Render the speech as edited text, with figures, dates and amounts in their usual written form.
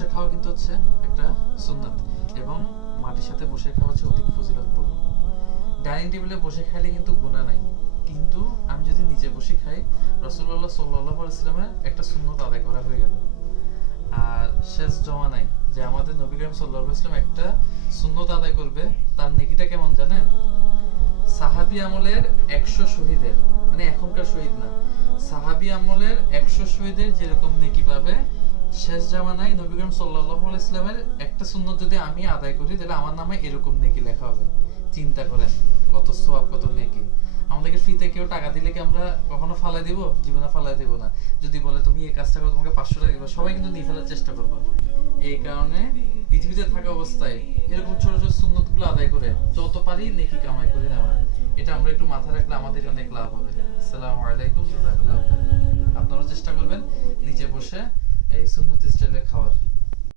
বসে খাওয়া কিন্তু হচ্ছে একটা সুন্নাত, এবং মাটির সাথে বসে খাওয়া হচ্ছে অধিক ফজিলতপূর্ণ। ডাইনিং টেবিলে বসে খাইলে কিন্তু গুনাহ নাই, কিন্তু আমি যদি নিজে বসে খাই, রাসূলুল্লাহ সাল্লাল্লাহু আলাইহি ওয়াসাল্লামের একটা সুন্নাত আদায় করা হয়ে গেল। আর শেষ জমা নাই যে আমাদের নবী করিম সাল্লাল্লাহু আলাইহি ওয়াসাল্লাম একটা সুন্নাত আদায় করবে, তার নেকিটা কেমন জানেন? সাহাবী আমলের 100 শহীদের, মানে এখনকার শহীদ না, সাহাবী আমলের 100 শহীদের যেরকম নেকি পাবে, শেষ জামানায় নবী করিম সাল্লাল্লাহু আলাইহি ওয়াসাল্লামের একটা সুন্নাত যদি আমি আদায় করি, তাহলে আমার নামে এরকম নেকি লেখা হবে। চিন্তা করেন কত সওয়াব, কত নেকি। আমাদেরকে ফ্রিতে কেউ টাকা দিলে কি আমরা কখনো ফালাই দিব? জীবনে ফালাই দিব না। যদি বলে তুমি এই কাজটা করো, তোমাকে 500 টাকা দিব, সবাই কিন্তু নিয়ে ফেলার চেষ্টা করবো। এই কারণে পৃথিবীতে থাকা অবস্থায় এরকম ছোট ছোট সুন্নতগুলো আদায় করে যত পারি নেকি কামাই করে নেওয়া, এটা আমরা একটু মাথায় রাখলে আমাদের অনেক লাভ হবে। আসসালামু আলাইকুম, জাযাকাল্লাহু খাইরান। আপনারাও চেষ্টা করবেন নিচে বসে এই সুন্নতি স্টাইলে খাওয়ার।